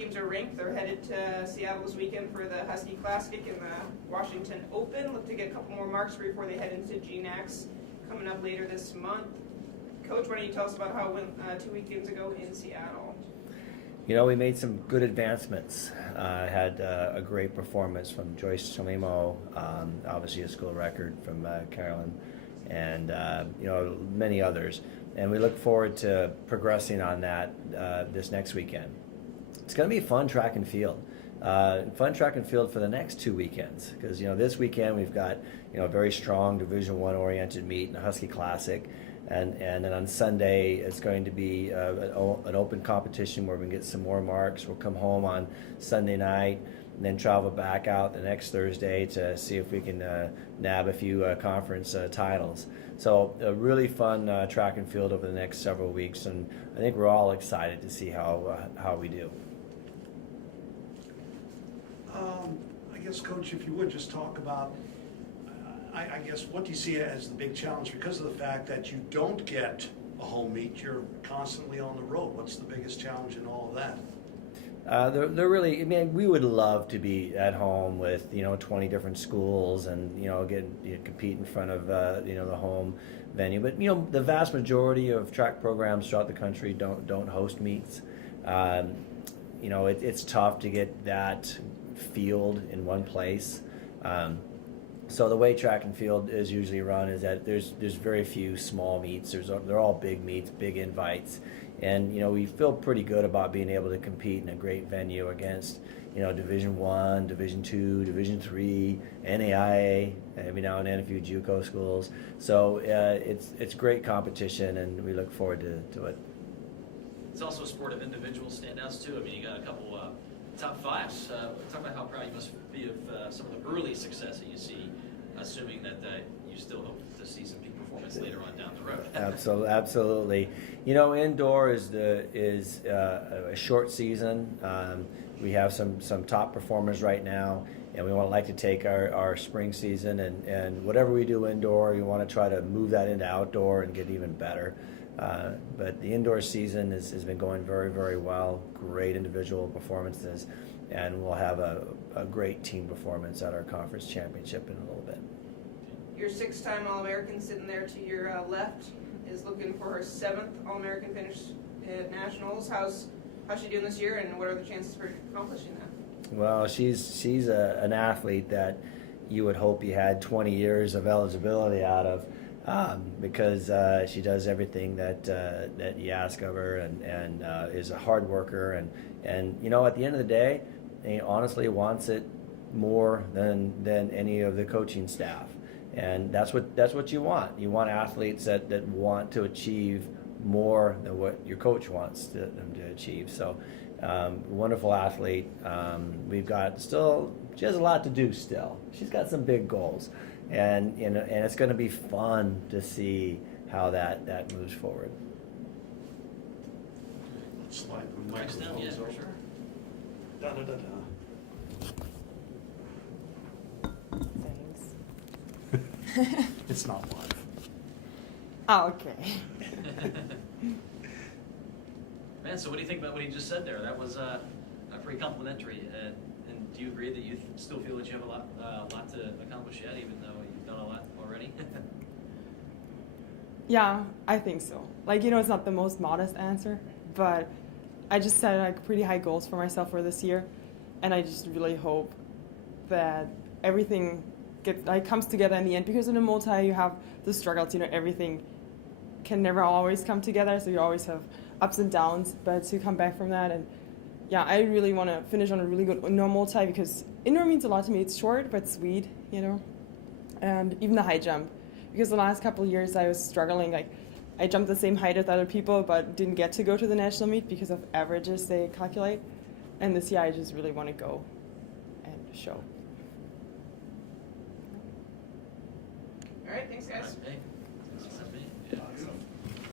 Teams are ranked. They're headed to Seattle this weekend for the Husky Classic and the Washington Open. Look to get a couple more marks before they head into GNAX coming up later this month. Coach, why don't you tell us about how it went 2 weekends ago in Seattle? You know, we made some good advancements. Had a great performance from Joyce Chalimo, obviously a school record from Karolin, and you know, many others. And we look forward to progressing on that this next weekend. It's going to be fun track and field. Fun track and field for the next 2 weekends, because you know this weekend we've got a very strong Division I oriented meet in the Husky Classic, and then on Sunday it's going to be an open competition where we can get some more marks. We'll come home on Sunday night and then travel back out the next Thursday to see if we can nab a few conference titles. So a really fun track and field over the next several weeks, and I think we're all excited to see how we do. I guess, Coach, if you would just talk about, I guess, what do you see as the big challenge? Because of the fact that you don't get a home meet, you're constantly on the road. What's the biggest challenge in all of that? They're really, I mean, we would love to be at home with 20 different schools and compete in front of the home venue. But the vast majority of track programs throughout the country don't host meets. It's tough to get that field in one place. So the way track and field is usually run is that there's very few small meets. They're all big meets, big invites, and we feel pretty good about being able to compete in a great venue against Division I, Division II, Division III, NAIA, every now and then a few JUCO schools. So it's great competition, and we look forward to it. It's also a sport of individual standouts too. I mean, you got a couple top fives. Talk about how proud you must be of some of the early success that you see, assuming that you still hope to see some peak performance later on down the road. Absolutely. Indoor is a short season. We have some top performers right now, and we want to like to take our spring season and whatever we do indoor, we want to try to move that into outdoor and get even better. But the indoor season has been going very, very well. Great individual performances, and we'll have a great team performance at our conference championship in a little bit. Your 6-time All-American sitting there to your left is looking for her 7th All-American finish at Nationals. How's she doing this year, and what are the chances for accomplishing that? Well, she's an athlete that you would hope you had 20 years of eligibility out of. Because she does everything that you ask of her, and is a hard worker, and at the end of the day, honestly wants it more than any of the coaching staff, and that's what you want. You want athletes that want to achieve more than what your coach wants them to achieve. So wonderful athlete. We've got she has a lot to do still. She's got some big goals. And it's going to be fun to see how that moves forward. Let's slide the microphones over. Sure. Da, da, da, da. Thanks. It's not live. Oh, okay. Man, so what do you think about what he just said there? That was pretty complimentary. And do you agree that you still feel that you have a lot to accomplish yet, even though you've done a lot already? Yeah, I think so. It's not the most modest answer, but I just set pretty high goals for myself for this year, and I just really hope that everything comes together in the end, because in a multi you have the struggles. Everything can never always come together, so you always have ups and downs, but to come back from that, and yeah, I really want to finish on a really good indoor multi, because indoor means a lot to me. It's short but sweet, and even the high jump, because the last couple of years I was struggling. I jumped the same height as other people but didn't get to go to the national meet because of averages they calculate, and this year I just really want to go and show. All right, thanks guys. Hey, thanks for having me. Yeah.